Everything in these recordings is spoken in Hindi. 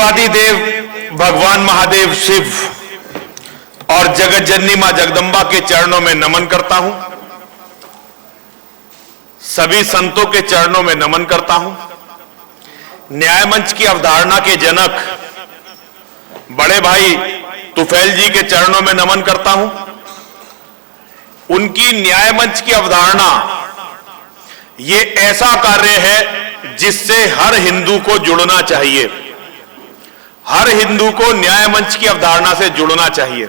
देवादि देव भगवान महादेव शिव और जगत जननी मां जगदंबा के चरणों में नमन करता हूं। सभी संतों के चरणों में नमन करता हूं। न्याय मंच की अवधारणा के जनक बड़े भाई तुफैल जी के चरणों में नमन करता हूं। उनकी न्याय मंच की अवधारणा ये ऐसा कार्य है जिससे हर हिंदू को जुड़ना चाहिए। हर हिंदू को न्याय मंच की अवधारणा से जुड़ना चाहिए।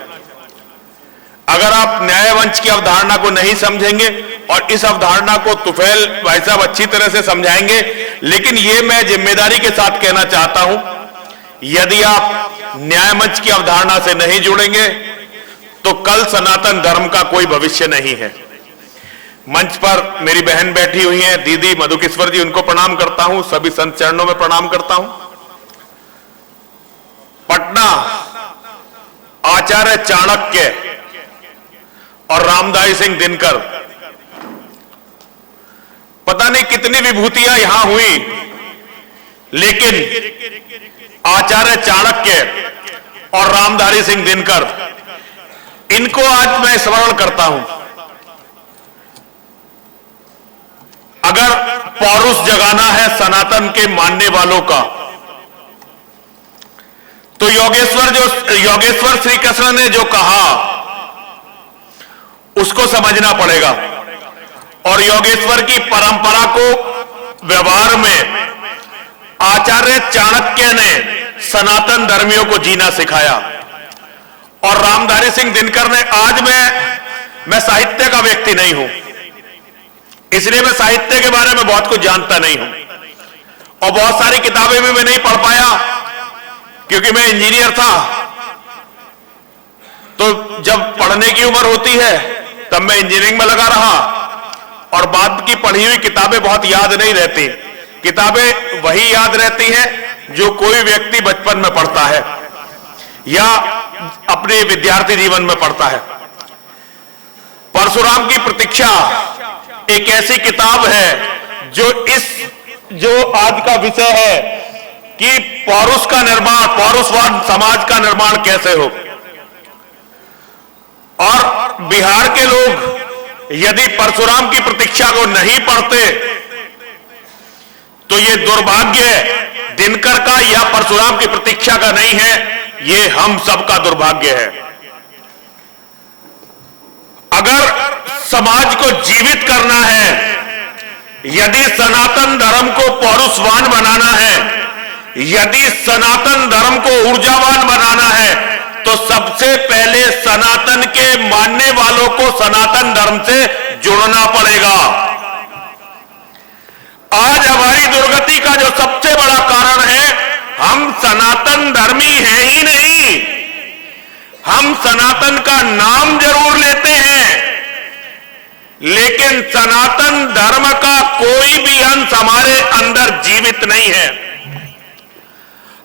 अगर आप न्याय मंच की अवधारणा को नहीं समझेंगे, और इस अवधारणा को तुफैल भाई साहब अच्छी तरह से समझाएंगे, लेकिन ये मैं जिम्मेदारी के साथ कहना चाहता हूं, यदि आप न्याय मंच की अवधारणा से नहीं जुड़ेंगे तो कल सनातन धर्म का कोई भविष्य नहीं है। मंच पर मेरी बहन बैठी हुई हैं, दीदी मधुकेश्वर जी, उनको प्रणाम करता हूं। सभी संत चरणों में प्रणाम करता हूं। पटना आचार्य चाणक्य और रामधारी सिंह दिनकर, पता नहीं कितनी विभूतियां यहां हुई, लेकिन आचार्य चाणक्य और रामधारी सिंह दिनकर, इनको आज मैं स्मरण करता हूं। अगर पौरुष जगाना है सनातन के मानने वालों का, तो योगेश्वर श्री कृष्ण ने जो कहा उसको समझना पड़ेगा। और योगेश्वर की परंपरा को व्यवहार में आचार्य चाणक्य ने सनातन धर्मियों को जीना सिखाया। और रामधारी सिंह दिनकर ने, आज मैं साहित्य का व्यक्ति नहीं हूं, इसलिए मैं साहित्य के बारे में बहुत कुछ जानता नहीं हूं, और बहुत सारी किताबें भी मैं नहीं पढ़ पाया क्योंकि मैं इंजीनियर था। तो जब पढ़ने की उम्र होती है तब मैं इंजीनियरिंग में लगा रहा, और बाद की पढ़ी हुई किताबें बहुत याद नहीं रहती। किताबें वही याद रहती हैं जो कोई व्यक्ति बचपन में पढ़ता है या अपने विद्यार्थी जीवन में पढ़ता है। परशुराम की प्रतीक्षा एक ऐसी किताब है जो आज का विषय है कि पौरुष का निर्माण, पौरुषवाद समाज का निर्माण कैसे हो। और बिहार के लोग यदि परशुराम की प्रतीक्षा को नहीं पढ़ते तो ये दुर्भाग्य दिनकर का या परशुराम की प्रतीक्षा का नहीं है, ये हम सबका दुर्भाग्य है। अगर समाज को जीवित करना है, यदि सनातन धर्म को पौरुषवान बनाना है, यदि सनातन धर्म को ऊर्जावान बनाना है, तो सबसे पहले सनातन के मानने वालों को सनातन धर्म से जुड़ना पड़ेगा। आज हमारी दुर्गति का जो सबसे बड़ा कारण है, हम सनातन धर्मी हैं ही नहीं। हम सनातन का नाम जरूर लेते हैं, लेकिन सनातन धर्म का कोई भी अंश हमारे अंदर जीवित नहीं है।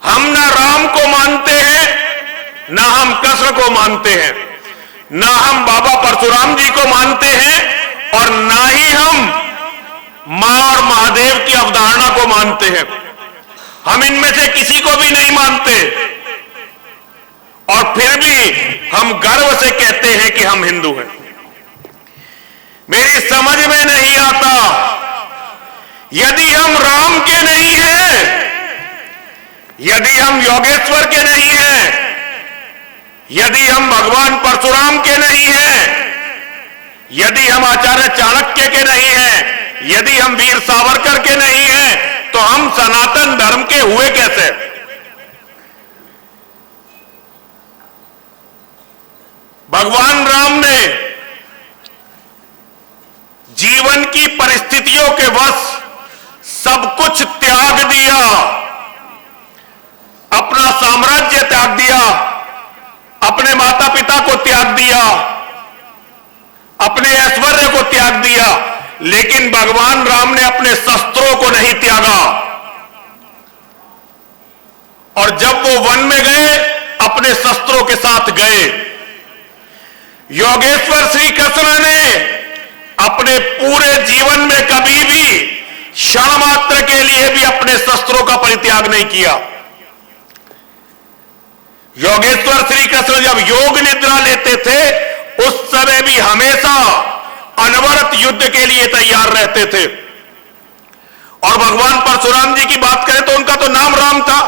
हम न राम को मानते हैं, न हम कृष्ण को मानते हैं, न हम बाबा परशुराम जी को मानते हैं, और न ही हम मां और महादेव की अवधारणा को मानते हैं। हम इनमें से किसी को भी नहीं मानते, और फिर भी हम गर्व से कहते हैं कि हम हिंदू हैं। मेरी समझ में नहीं आता, यदि हम राम के नहीं हैं, यदि हम योगेश्वर के नहीं हैं, यदि हम भगवान परशुराम के नहीं हैं, यदि हम आचार्य चाणक्य के नहीं हैं, यदि हम वीर सावरकर के नहीं हैं, तो हम सनातन धर्म के हुए कैसे? भगवान राम ने जीवन की परिस्थितियों के वश सब कुछ त्याग दिया, अपना साम्राज्य त्याग दिया, अपने माता पिता को त्याग दिया, अपने ऐश्वर्य को त्याग दिया, लेकिन भगवान राम ने अपने शस्त्रों को नहीं त्यागा। और जब वो वन में गए, अपने शस्त्रों के साथ गए। योगेश्वर श्री कृष्ण ने अपने पूरे जीवन में कभी भी क्षण मात्र के लिए भी अपने शस्त्रों का परित्याग नहीं किया। योगेश्वर श्री कृष्ण जब योग निद्रा लेते थे उस समय भी हमेशा अनवरत युद्ध के लिए तैयार रहते थे। और भगवान परशुराम जी की बात करें तो उनका तो नाम राम था।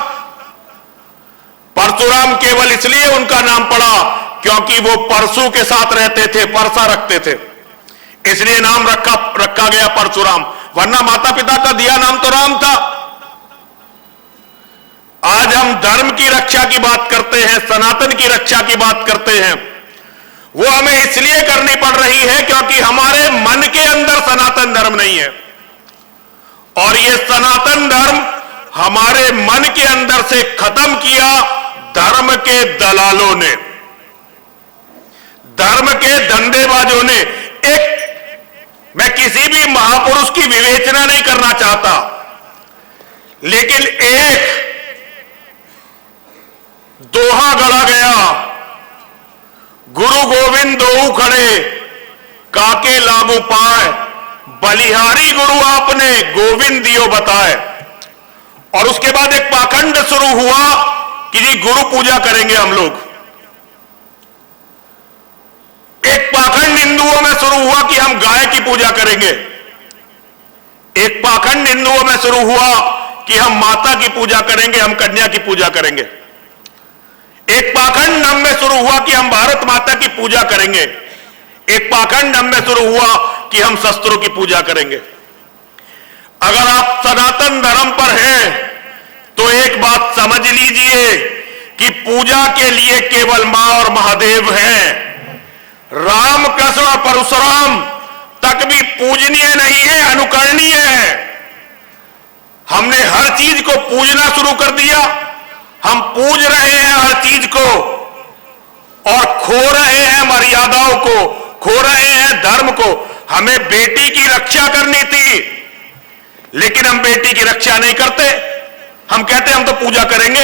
परशुराम केवल इसलिए उनका नाम पड़ा क्योंकि वो परशु के साथ रहते थे, परसा रखते थे, इसलिए नाम रखा गया परशुराम, वरना माता पिता का दिया नाम तो राम था। आज हम धर्म की रक्षा की बात करते हैं, सनातन की रक्षा की बात करते हैं। वो हमें इसलिए करनी पड़ रही है क्योंकि हमारे मन के अंदर सनातन धर्म नहीं है, और ये सनातन धर्म हमारे मन के अंदर से खत्म किया धर्म के दलालों ने, धर्म के धंधेबाजों ने। मैं किसी भी महापुरुष की विवेचना नहीं करना चाहता, लेकिन एक दोहा गढ़ा गया, गुरु गोविंद दोऊ खड़े काके लागू पाए, बलिहारी गुरु आपने गोविंद दियो बताए। और उसके बाद एक पाखंड शुरू हुआ कि जी गुरु पूजा करेंगे हम लोग। एक पाखंड हिंदुओं में शुरू हुआ कि हम गाय की पूजा करेंगे। एक पाखंड हिंदुओं में शुरू हुआ कि हम माता की पूजा करेंगे, हम कन्या की पूजा करेंगे। एक पाखंड हम में शुरू हुआ कि हम भारत माता की पूजा करेंगे। एक पाखंड हम में शुरू हुआ कि हम शस्त्रों की पूजा करेंगे। अगर आप सनातन धर्म पर हैं तो एक बात समझ लीजिए कि पूजा के लिए केवल मां और महादेव हैं। राम कृष्ण और परशुराम तक भी पूजनीय नहीं है, अनुकरणीय है। हमने हर चीज को पूजना शुरू कर दिया, हम पूज रहे हैं हर चीज को और खो रहे हैं मर्यादाओं को, खो रहे हैं धर्म को। हमें बेटी की रक्षा करनी थी, लेकिन हम बेटी की रक्षा नहीं करते। हम कहते हम तो पूजा करेंगे।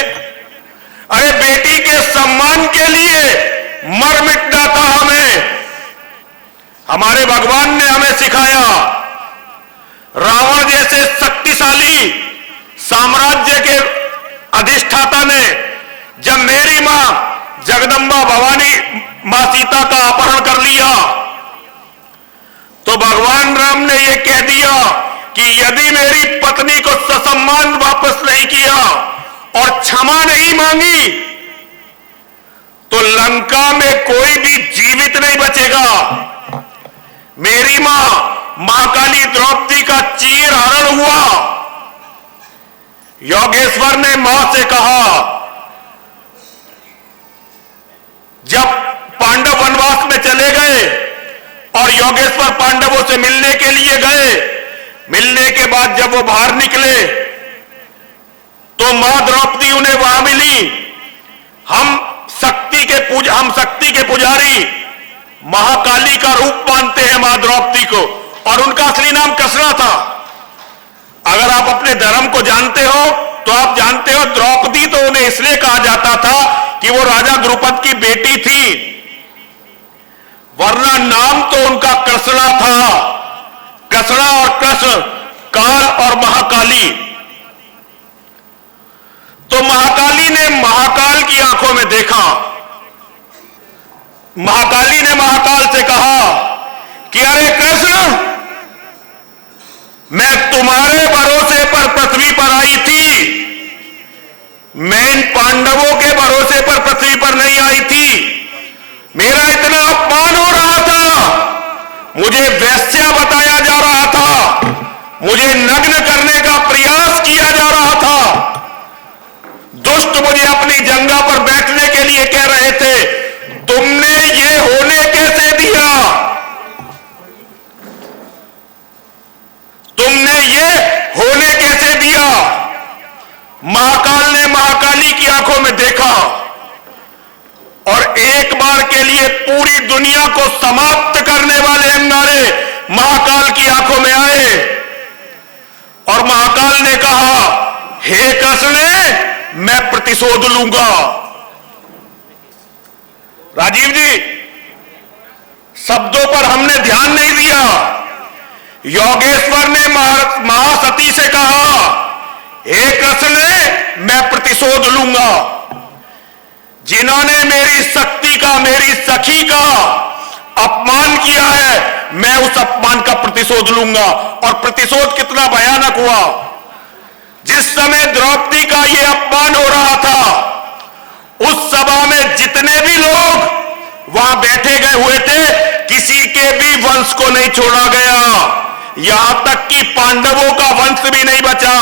अरे बेटी के सम्मान के लिए मर मिटना था हमें। हमारे भगवान ने हमें सिखाया। रावण जैसे शक्तिशाली साम्राज्य के अधिष्ठाता ने जब मेरी मां जगदंबा भवानी मां सीता का अपहरण कर लिया तो भगवान राम ने यह कह दिया कि यदि मेरी पत्नी को ससम्मान वापस नहीं किया और क्षमा नहीं मांगी तो लंका में कोई भी जीवित नहीं बचेगा। मेरी मां महाकाली द्रौपदी का चीर हरण हुआ। योगेश्वर ने मां से कहा, जब पांडव वनवास में चले गए और योगेश्वर पांडवों से मिलने के लिए गए, मिलने के बाद जब वो बाहर निकले तो मां द्रौपदी उन्हें वहां मिली। हम शक्ति के पुजारी महाकाली का रूप मानते हैं मां द्रौपदी को, और उनका असली नाम कृष्णा था। अगर आप अपने धर्म को जानते हो तो आप जानते हो द्रौपदी तो उन्हें इसलिए कहा जाता था कि वो राजा द्रुपद की बेटी थी, वरना नाम तो उनका कृष्णा था। कृष्णा और कृष्ण, काल और महाकाली। तो महाकाली ने महाकाल की आंखों में देखा। महाकाली ने महाकाल से कहा कि अरे कृष्ण, मैं तुम्हारे भरोसे पर पृथ्वी पर आई थी, मैं इन पांडवों के भरोसे पर पृथ्वी पर नहीं आई थी। मेरा इतना अपमान हो रहा था, मुझे वैश्या बताया जा रहा था, मुझे नग्न करने का प्रयास किया जा रहा था। दुष्ट मुझे अपनी जंगा पर बैठने के लिए कह रहे थे। तुमने ये होने कैसे दिया? तुमने ये होने कैसे दिया? महाकाल ने महाकाली की आंखों में देखा और एक बार के लिए पूरी दुनिया को समाप्त करने वाले अंगारे महाकाल की आंखों में आए और महाकाल ने कहा, हे कृष्ण, मैं प्रतिशोध लूंगा। राजीव जी, शब्दों पर हमने ध्यान नहीं दिया। योगेश्वर ने महासती से कहा, हे कृष्ण, मैं प्रतिशोध लूंगा। जिन्होंने मेरी शक्ति का, मेरी सखी का अपमान किया है, मैं उस अपमान का प्रतिशोध लूंगा। और प्रतिशोध कितना भयानक हुआ। जिस समय द्रौपदी का यह अपमान हो रहा था, उस सभा में जितने भी लोग वहां बैठे गए हुए थे, किसी के भी वंश को नहीं छोड़ा गया। यहां तक कि पांडवों का वंश भी नहीं बचा।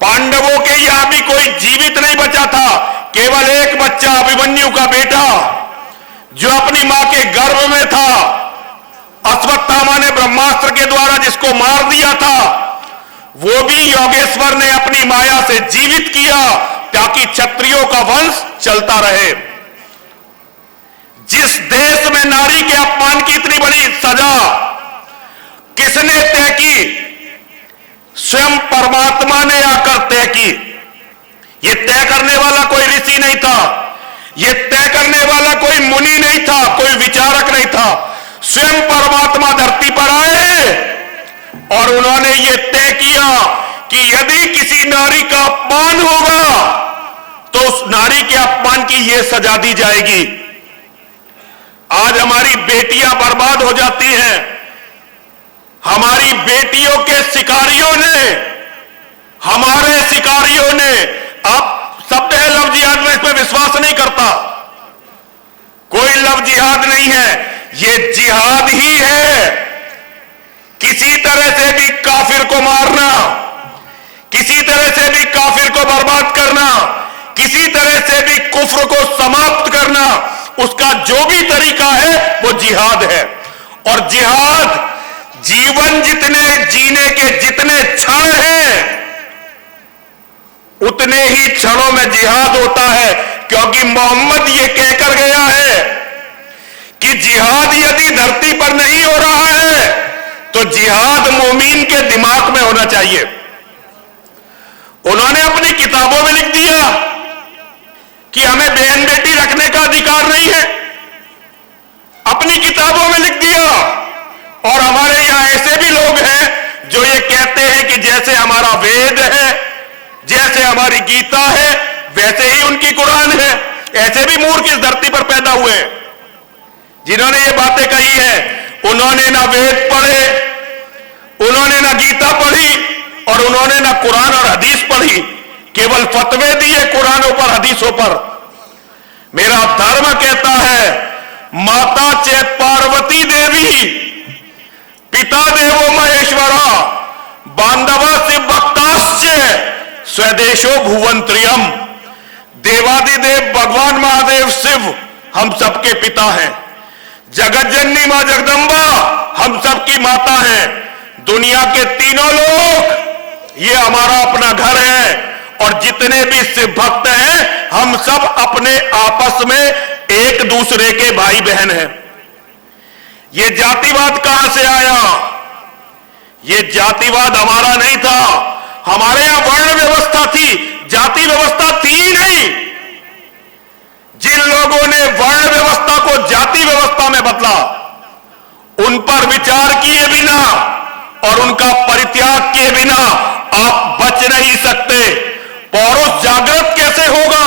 पांडवों के यहां भी कोई जीवित नहीं बचा था। केवल एक बच्चा, अभिमन्यु का बेटा, जो अपनी मां के गर्भ में था, अश्वत्थामा ने ब्रह्मास्त्र के द्वारा जिसको मार दिया था, वो भी योगेश्वर ने अपनी माया से जीवित किया ताकि क्षत्रियों का वंश चलता रहे। जिस देश में नारी के अपमान की इतनी बड़ी सजा किसने तय की? स्वयं परमात्मा ने आकर तय की। यह तय करने वाला कोई ऋषि नहीं था, यह तय करने वाला कोई मुनि नहीं था, कोई विचारक नहीं था। स्वयं परमात्मा धरती पर आए और उन्होंने यह तय किया कि यदि किसी नारी का अपमान होगा तो उस नारी के अपमान की यह सजा दी जाएगी। आज हमारी बेटियां बर्बाद हो जाती हैं। हमारी बेटियों के शिकारियों ने, हमारे शिकारियों ने, आप शब्द है लव जिहाद में, इसमें विश्वास नहीं करता। कोई लव जिहाद नहीं है, यह जिहाद ही है। किसी तरह से भी काफिर को मारना, किसी तरह से भी काफिर को बर्बाद करना, किसी तरह से भी कुफ्र को समाप्त करना, उसका जो भी तरीका है वो जिहाद है। और जिहाद जीवन जितने जीने के जितने क्षण हैं, उतने ही क्षणों में जिहाद होता है। क्योंकि मोहम्मद ये कहकर गया है कि जिहाद यदि धरती पर नहीं हो रहा है तो जिहाद मोमीन के दिमाग में होना चाहिए। उन्होंने अपनी किताबों में लिख दिया कि हमें बहन बेटी रखने का अधिकार नहीं है, अपनी किताबों में लिख दिया। और हमारे यहां ऐसे भी लोग हैं जो ये कहते हैं कि जैसे हमारा वेद है, जैसे हमारी गीता है, वैसे ही उनकी कुरान है। ऐसे भी मूर्ख इस धरती पर पैदा हुए हैं जिन्होंने ये बातें कही है। उन्होंने ना वेद पढ़े, उन्होंने ना गीता पढ़ी और उन्होंने ना कुरान और हदीस पढ़ी, केवल फतवे दिए कुरानों पर, हदीसों पर। मेरा धर्म कहता है माता चेत पार्वती देवी, पिता देवो महेश्वरा, बांधवा शिव भक्ताश्च स्वदेशो भुवंत्रियम। देवादिदेव भगवान महादेव शिव हम सबके पिता हैं। जगत जननी मां जगदंबा हम सबकी माता हैं। दुनिया के तीनों लोग ये हमारा अपना घर है। और जितने भी शिव भक्त हैं हम सब अपने आपस में एक दूसरे के भाई बहन हैं। ये जातिवाद कहां से आया? ये जातिवाद हमारा नहीं था। हमारे यहां वर्ण व्यवस्था थी, जाति व्यवस्था थी ही नहीं। जिन लोगों ने वर्ण व्यवस्था को जाति व्यवस्था में बदला, उन पर विचार किए बिना और उनका परित्याग किए बिना आप बच नहीं सकते। पौरुष जागृत कैसे होगा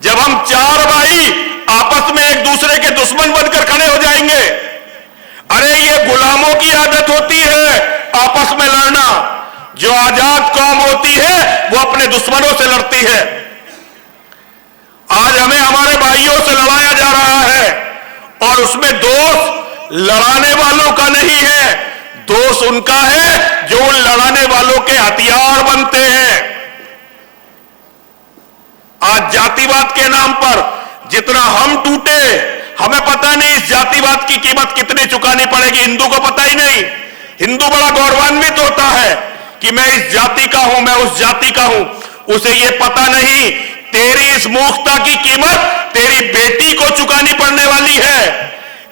जब हम चार भाई आपस में एक दूसरे के दुश्मन बनकर खड़े हो जाएंगे? अरे ये गुलामों की आदत होती है आपस में लड़ना। जो आजाद कौम होती है वो अपने दुश्मनों से लड़ती है। आज हमें हमारे भाइयों से लड़ाया जा रहा है और उसमें दोष लड़ाने वालों का नहीं है, दोष उनका है जो उन लड़ाने वालों के हथियार बनते हैं। आज जातिवाद के नाम पर जितना हम टूटे, हमें पता नहीं इस जातिवाद की कीमत कितनी चुकानी पड़ेगी। हिंदू को पता ही नहीं। हिंदू बड़ा गौरवान्वित होता है कि मैं इस जाति का हूं, मैं उस जाति का हूं। उसे यह पता नहीं तेरी इस मूर्खता की कीमत तेरी बेटी को चुकानी पड़ने वाली है।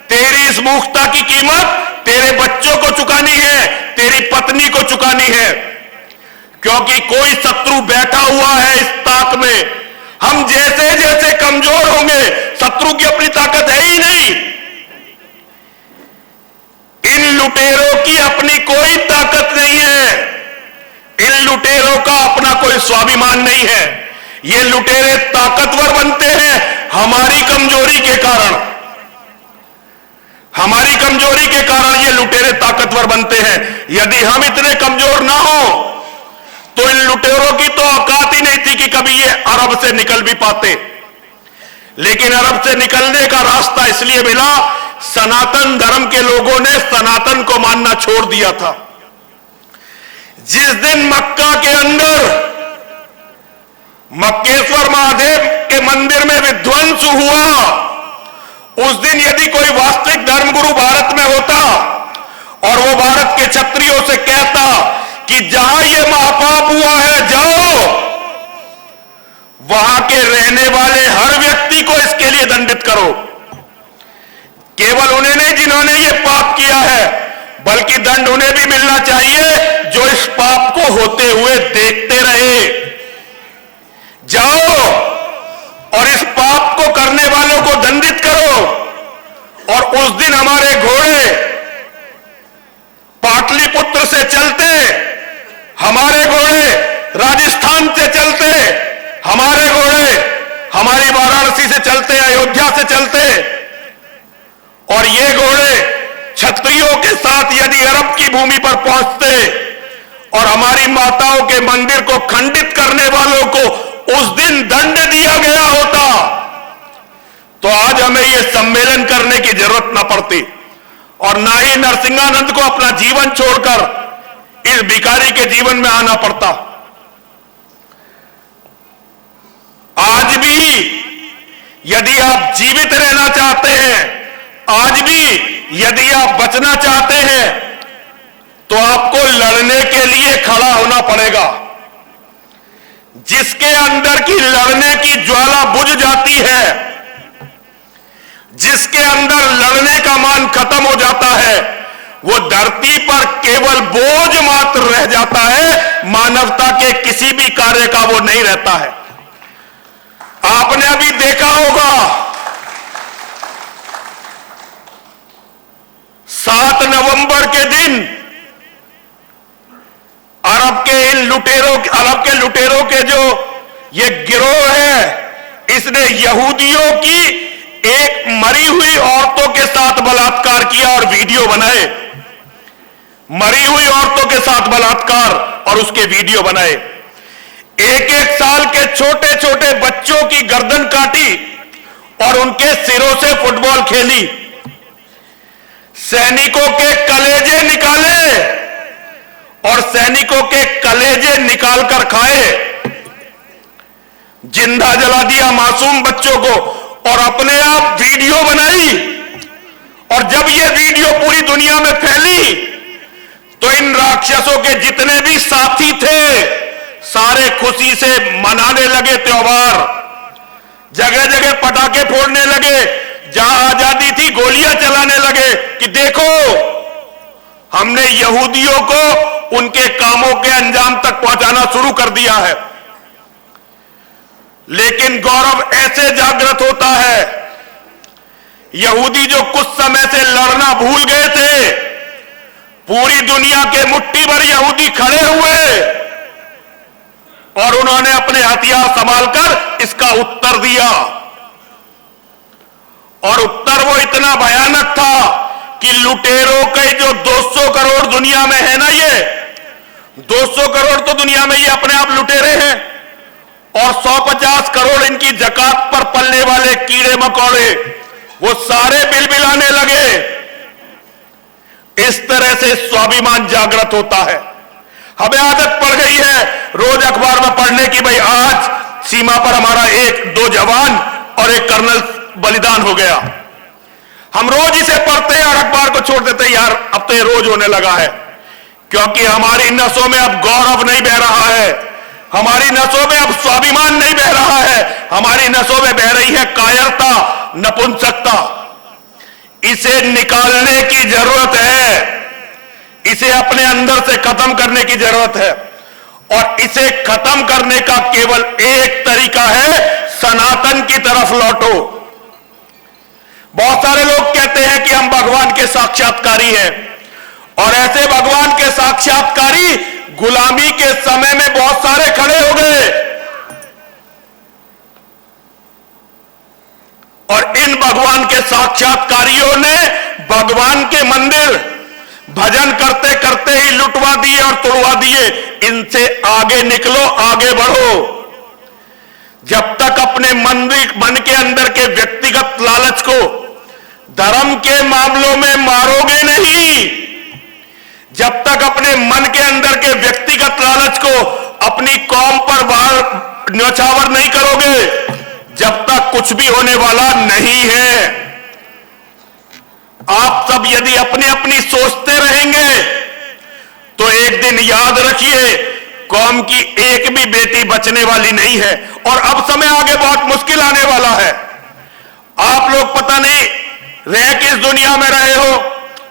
तेरी इस मूर्खता की कीमत तेरे बच्चों को चुकानी है, तेरी पत्नी को चुकानी है। क्योंकि कोई शत्रु बैठा हुआ है इस ताक में। हम जैसे जैसे कमजोर होंगे, शत्रु की अपनी ताकत है ही नहीं। इन लुटेरों की अपनी कोई ताकत नहीं है। इन लुटेरों का अपना कोई स्वाभिमान नहीं है। ये लुटेरे ताकतवर बनते हैं हमारी कमजोरी के कारण। हमारी कमजोरी के कारण ये लुटेरे ताकतवर बनते हैं। यदि हम इतने कमजोर ना हो तो इन लुटेरों की तो औकात ही नहीं थी कि कभी ये अरब से निकल भी पाते। लेकिन अरब से निकलने का रास्ता इसलिए मिला, सनातन धर्म के लोगों ने सनातन को मानना छोड़ दिया था। जिस दिन मक्का के अंदर मक्केश्वर महादेव के मंदिर में विध्वंस हुआ, उस दिन यदि कोई वास्तविक धर्मगुरु भारत में होता और वो भारत के क्षत्रियों से कहता कि जहां ये महापाप हुआ है जाओ, वहां के रहने वाले हर व्यक्ति को इसके लिए दंडित करो। केवल उन्हें नहीं जिन्होंने ये पाप किया है, बल्कि दंड उन्हें भी मिलना चाहिए जो इस पाप को होते हुए देखते रहे। जाओ और इस पाप को करने वालों को दंडित करो। और उस दिन हमारे घोड़े पाटलिपुत्र से चलते, हमारे घोड़े राजस्थान से चलते, हमारे घोड़े हमारी वाराणसी से चलते, अयोध्या से चलते, और ये घोड़े क्षत्रियों के साथ यदि अरब की भूमि पर पहुंचते और हमारी माताओं के मंदिर को खंडित करने वालों को उस दिन दंड दिया गया होता, तो आज हमें यह सम्मेलन करने की जरूरत न पड़ती और ना ही नरसिंहानंद को अपना जीवन छोड़कर इस भिखारी के जीवन में आना पड़ता। आज भी यदि आप जीवित रहना चाहते हैं, आज भी यदि आप बचना चाहते हैं, तो आपको लड़ने के लिए खड़ा होना पड़ेगा। जिसके अंदर की लड़ने की ज्वाला बुझ जाती है, जिसके अंदर लड़ने का मान खत्म हो जाता है, वो धरती पर केवल बोझ मात्र रह जाता है, मानवता के किसी भी कार्य का वो नहीं रहता है। आपने अभी देखा होगा 7 नवंबर के दिन अरब के लुटेरों के जो ये गिरोह है, इसने यहूदियों की एक मरी हुई औरतों के साथ बलात्कार किया और वीडियो बनाए। मरी हुई औरतों के साथ बलात्कार और उसके वीडियो बनाए। 1-1 साल के छोटे छोटे बच्चों की गर्दन काटी और उनके सिरों से फुटबॉल खेली। सैनिकों के कलेजे निकाले और सैनिकों के कलेजे निकालकर खाए। जिंदा जला दिया मासूम बच्चों को और अपने आप वीडियो बनाई। और जब यह वीडियो पूरी दुनिया में फैली तो इन राक्षसों के जितने भी साथी थे सारे खुशी से मनाने लगे त्योहार। जगह जगह पटाखे फोड़ने लगे, जहां आजादी थी गोलियां चलाने लगे कि देखो हमने यहूदियों को उनके कामों के अंजाम तक पहुंचाना शुरू कर दिया है। लेकिन गौरव ऐसे जागृत होता है, यहूदी जो कुछ समय से लड़ना भूल गए थे, पूरी दुनिया के मुट्ठी भर यहूदी खड़े हुए और उन्होंने अपने हथियार संभालकर इसका उत्तर दिया। और उत्तर वो इतना भयानक था कि लुटेरों के जो 200 करोड़ दुनिया में है ना, ये 200 करोड़ तो दुनिया में ये अपने आप लुटेरे हैं और 150 करोड़ इनकी जकात पर पलने वाले कीड़े मकोड़े, वो सारे बिलबिलाने लगे। इस तरह से स्वाभिमान जागृत होता है। हमें आदत पड़ गई है रोज अखबार में पढ़ने की भाई आज सीमा पर हमारा 1-2 जवान और 1 कर्नल बलिदान हो गया। हम रोज इसे पढ़ते हैं और अखबार को छोड़ देते हैं। यार अब तो ये रोज होने लगा है, क्योंकि हमारी नसों में अब गौरव नहीं बह रहा है, हमारी नसों में अब स्वाभिमान नहीं बह रहा है, हमारी नसों में बह रही है कायरता, नपुंसकता। इसे निकालने की जरूरत है, इसे अपने अंदर से खत्म करने की जरूरत है। और इसे खत्म करने का केवल एक तरीका है, सनातन की तरफ लौटो। बहुत सारे लोग कहते हैं कि हम भगवान के साक्षात्कारी हैं, और ऐसे भगवान के साक्षात्कारी गुलामी के समय में बहुत सारे खड़े हो गए। और इन भगवान के साक्षात्कारियों ने भगवान के मंदिर भजन करते करते ही लुटवा दिए और तोड़वा दिए। इनसे आगे निकलो, आगे बढ़ो। जब तक अपने मन के अंदर के व्यक्तिगत लालच को धर्म के मामलों में मारोगे नहीं, जब तक अपने मन के अंदर के व्यक्तिगत लालच को अपनी कौम पर न्यौछावर नहीं करोगे, जब तक कुछ भी होने वाला नहीं है। आप सब यदि अपनी अपनी सोचते रहेंगे तो एक दिन याद रखिए, कौम की एक भी बेटी बचने वाली नहीं है। और अब समय आगे बहुत मुश्किल आने वाला है। आप लोग पता नहीं रह किस दुनिया में रहे हो।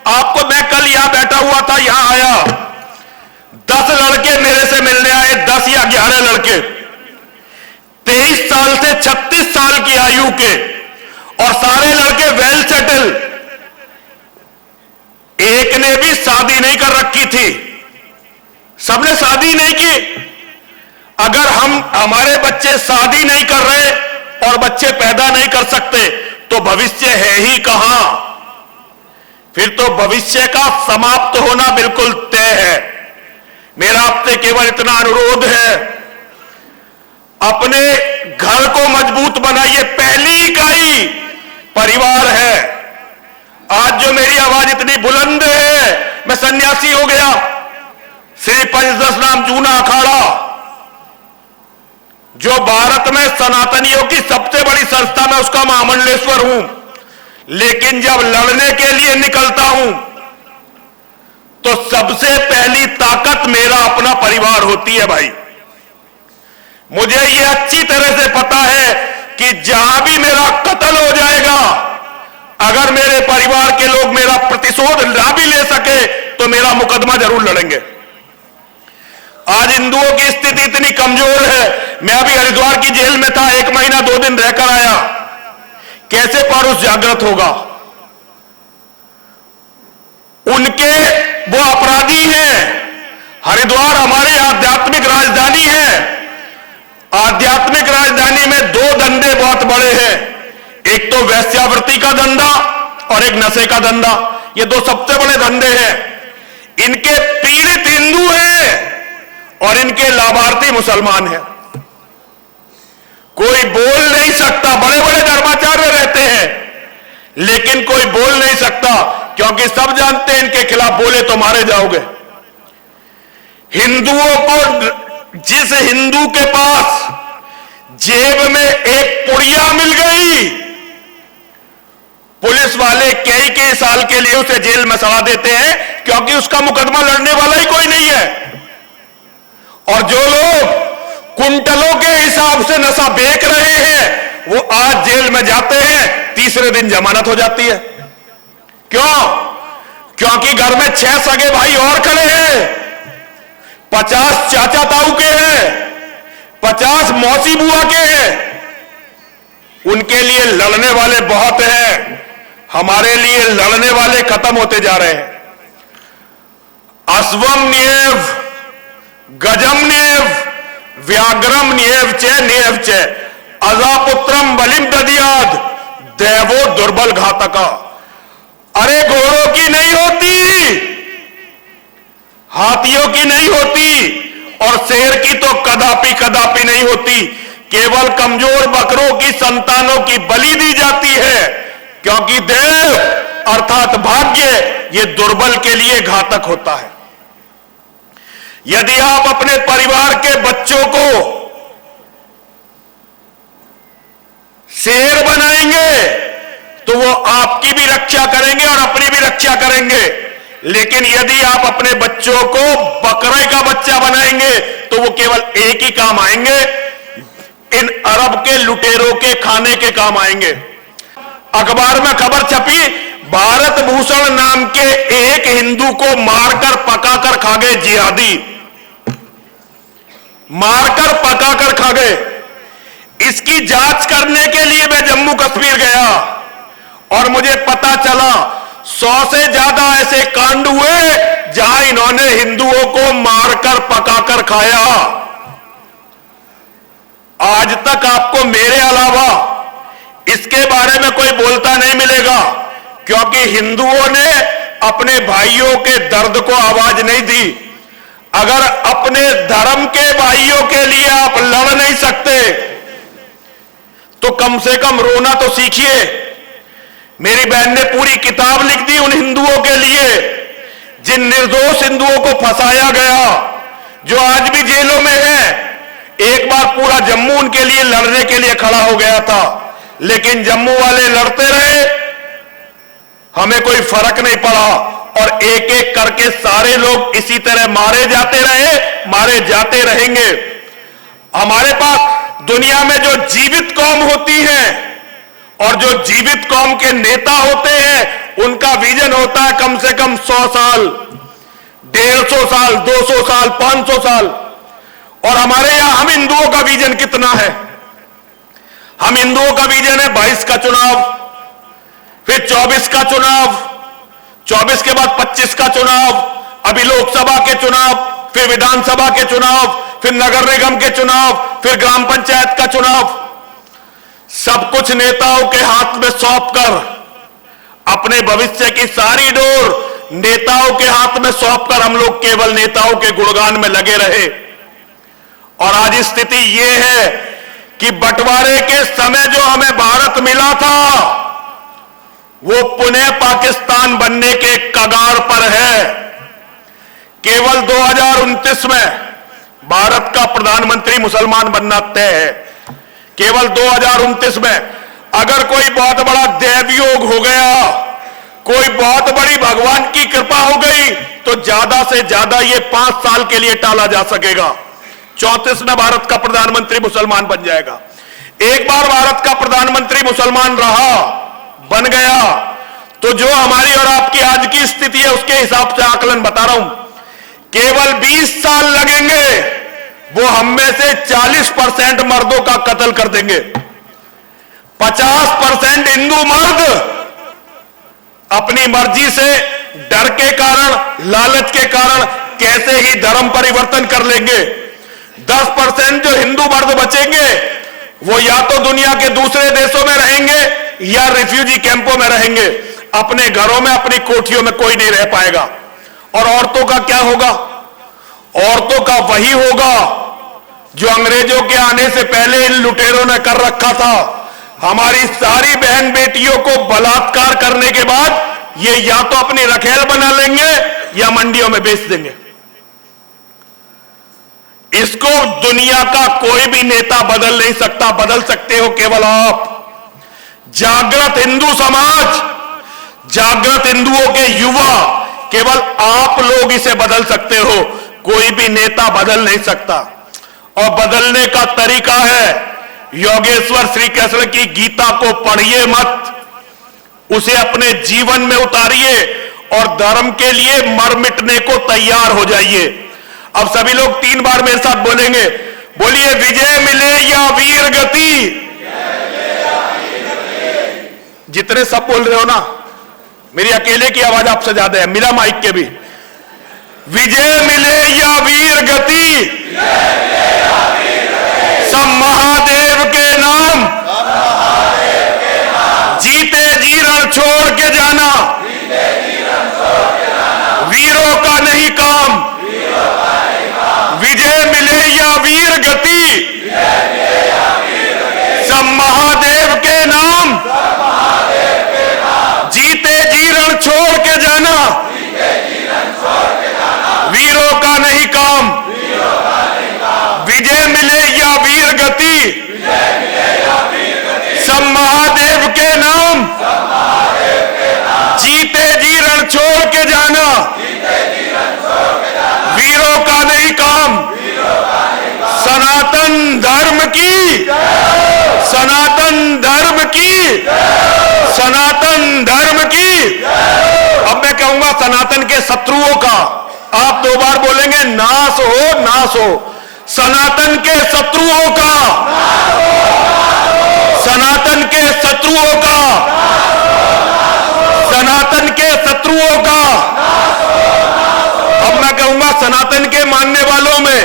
आपको, मैं कल यहां बैठा हुआ था, यहां आया 10 लड़के मेरे से मिलने आए, 10 या 11 लड़के, 23 साल से 36 साल की आयु के, और सारे लड़के वेल सेटल। एक ने भी शादी नहीं कर रखी थी, सबने शादी नहीं की। अगर हमारे बच्चे शादी नहीं कर रहे और बच्चे पैदा नहीं कर सकते तो भविष्य है ही कहां? फिर तो भविष्य का समाप्त होना बिल्कुल तय है। मेरा आपसे केवल इतना अनुरोध है, अपने घर को मजबूत बनाइए। पहली इकाई परिवार है। आज जो मेरी आवाज इतनी बुलंद है, मैं सन्यासी हो गया, श्री पंचदश नाम जूना अखाड़ा, जो भारत में सनातनियों की सबसे बड़ी संस्था में उसका महामंडलेश्वर हूं, लेकिन जब लड़ने के लिए निकलता हूं तो सबसे पहली ताकत मेरा अपना परिवार होती है भाई। मुझे यह अच्छी तरह से पता है कि जहां भी मेरा कत्ल हो जाएगा, अगर मेरे परिवार के लोग मेरा प्रतिशोध ना भी ले सके तो मेरा मुकदमा जरूर लड़ेंगे। आज हिंदुओं की स्थिति इतनी कमजोर है। मैं अभी हरिद्वार की जेल में था, 1 महीना 2 दिन रहकर आया। कैसे पड़ोस जागृत होगा? उनके वो अपराधी हैं। हरिद्वार हमारी आध्यात्मिक राजधानी है। आध्यात्मिक राजधानी में 2 धंधे बहुत बड़े हैं, एक तो वेश्यावृत्ति का धंधा और एक नशे का धंधा। ये 2 सबसे बड़े धंधे हैं। इनके पीड़ित हिंदू हैं और इनके लाभार्थी मुसलमान हैं। कोई बोल नहीं सकता। बड़े बड़े धर्माचार्य रहते हैं, लेकिन कोई बोल नहीं सकता, क्योंकि सब जानते हैं इनके खिलाफ बोले तो मारे जाओगे। हिंदुओं को, जिस हिंदू के पास जेब में एक पुड़िया मिल गई, पुलिस वाले कई साल के लिए उसे जेल में सड़ा देते हैं, क्योंकि उसका मुकदमा लड़ने वाला ही कोई नहीं है। और जो लोग कुंटलों के हिसाब से नशा बेच रहे हैं, वो आज जेल में जाते हैं, तीसरे दिन जमानत हो जाती है। क्यों? क्योंकि घर में 6 सगे भाई और खड़े हैं, 50 चाचा ताऊ के हैं, 50 मौसी बुआ के हैं। उनके लिए लड़ने वाले बहुत हैं, हमारे लिए लड़ने वाले खत्म होते जा रहे हैं। अस्वम न्येव गजम न्येव व्याघ्रम न्येव चे अजापुत्रम बलिम ददियाद देवो दुर्बल घातका। अरे घोड़ों की नहीं होती, हाथियों की नहीं होती, और शेर की तो कदापि कदापि नहीं होती। केवल कमजोर बकरों की संतानों की बलि दी जाती है, क्योंकि देव अर्थात भाग्य ये दुर्बल के लिए घातक होता है। यदि आप अपने परिवार के बच्चों को शेर बनाएंगे तो वो आपकी भी रक्षा करेंगे और अपनी भी रक्षा करेंगे, लेकिन यदि आप अपने बच्चों को बकरे का बच्चा बनाएंगे तो वो केवल एक ही काम आएंगे, इन अरब के लुटेरों के खाने के काम आएंगे। अखबार में खबर छपी, भारत भूषण नाम के एक हिंदू को मारकर पकाकर खा गए जिहादी, मारकर पकाकर खा गए। इसकी जांच करने के लिए मैं जम्मू कश्मीर गया और मुझे पता चला 100 से ज्यादा ऐसे कांड हुए जहां इन्होंने हिंदुओं को मारकर पकाकर खाया। आज तक आपको मेरे अलावा इसके बारे में कोई बोलता नहीं मिलेगा, क्योंकि हिंदुओं ने अपने भाइयों के दर्द को आवाज नहीं दी। अगर अपने धर्म के भाइयों के लिए आप लड़ नहीं सकते तो कम से कम रोना तो सीखिए। मेरी बहन ने पूरी किताब लिख दी उन हिंदुओं के लिए जिन निर्दोष हिंदुओं को फंसाया गया, जो आज भी जेलों में है। एक बार पूरा जम्मू उनके लिए लड़ने के लिए खड़ा हो गया था, लेकिन जम्मू वाले लड़ते रहे, हमें कोई फर्क नहीं पड़ा और एक एक करके सारे लोग इसी तरह मारे जाते रहे, मारे जाते रहेंगे। हमारे पास दुनिया में जो जीवित कौम होती है और जो जीवित कौम के नेता होते हैं, उनका विजन होता है कम से कम 100 साल, 150 साल, 200 साल, 500 साल। और हमारे यहां हम हिंदुओं का विजन कितना है? हम हिंदुओं का विजन है 22 का चुनाव, फिर 24 का चुनाव, 24 के बाद 25 का चुनाव, अभी लोकसभा के चुनाव, फिर विधानसभा के चुनाव, फिर नगर निगम के चुनाव, फिर ग्राम पंचायत का चुनाव। सब कुछ नेताओं के हाथ में सौंपकर, अपने भविष्य की सारी डोर नेताओं के हाथ में सौंपकर हम लोग केवल नेताओं के गुणगान में लगे रहे। और आज स्थिति यह है कि बंटवारे के समय जो हमें भारत मिला था, वो पुनः पाकिस्तान बनने के कगार पर है। केवल 2029 में भारत का प्रधानमंत्री मुसलमान बनना तय है। केवल 2029 में अगर कोई बहुत बड़ा दैवयोग हो गया, कोई बहुत बड़ी भगवान की कृपा हो गई, तो ज्यादा से ज्यादा ये 5 साल के लिए टाला जा सकेगा। 34 में भारत का प्रधानमंत्री मुसलमान बन जाएगा। एक बार भारत का प्रधानमंत्री मुसलमान रहा, बन गया, तो जो हमारी और आपकी आज की स्थिति है उसके हिसाब से आकलन बता रहा हूं, केवल 20 साल लगेंगे, वो हम में से 40% मर्दों का कत्ल कर देंगे। 50% हिंदू मर्द अपनी मर्जी से, डर के कारण, लालच के कारण कैसे ही धर्म परिवर्तन कर लेंगे। 10% जो हिंदू मर्द बचेंगे वो या तो दुनिया के दूसरे देशों में रहेंगे या रिफ्यूजी कैंपों में रहेंगे। अपने घरों में, अपनी कोठियों में कोई नहीं रह पाएगा। और औरतों का क्या होगा? औरतों का वही होगा जो अंग्रेजों के आने से पहले इन लुटेरों ने कर रखा था। हमारी सारी बहन बेटियों को बलात्कार करने के बाद ये या तो अपनी रखेल बना लेंगे या मंडियों में बेच देंगे। इसको दुनिया का कोई भी नेता बदल नहीं सकता, बदल सकते हो केवल आप। जागृत हिंदू समाज, जागृत हिंदुओं के युवा, केवल आप लोग इसे बदल सकते हो, कोई भी नेता बदल नहीं सकता। और बदलने का तरीका है, योगेश्वर श्री कृष्ण की गीता को पढ़िए मत, उसे अपने जीवन में उतारिए और धर्म के लिए मर मिटने को तैयार हो जाइए। अब सभी लोग 3 बार मेरे साथ बोलेंगे, बोलिए विजय मिले या वीर गति। जितने सब बोल रहे हो ना, मेरी अकेले की आवाज आपसे ज्यादा है, मिला माइक के भी। विजय मिले या वीर गति, सब महादेव के नाम, जीते जी रण छोड़ के जाना, वीरों का नहीं काम। विजय मिले या वीर गति, सब महादेव के नाम, जीते जी रण छोड़ के जाना, वीरों का नहीं काम। विजय मिले या वीर गति, सब महादेव के नाम, जीते जी रण छोड़ के जाना, वीरों का नहीं काम। सनातन धर्म की, सनातन धर्म की, सनातन धर्म की। अब मैं कहूंगा सनातन के शत्रुओं का, आप 2 बार बोलेंगे, नाश हो, नाश हो। सनातन के शत्रुओं का, सनातन के शत्रुओं का, सनातन के शत्रुओं का। अब मैं कहूंगा सनातन के मानने वालों में,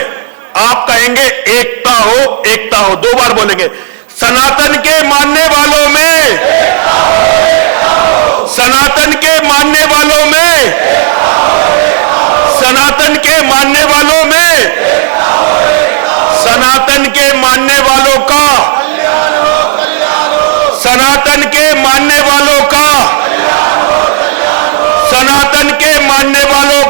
आप कहेंगे एकता हो, एकता हो, 2 बार बोलेंगे। सनातन के मानने वालों में सनातन के मानने वालों में, सनातन के मानने वालों में, सनातन के मानने वालों का, सनातन के मानने वालों का, सनातन के मानने वालों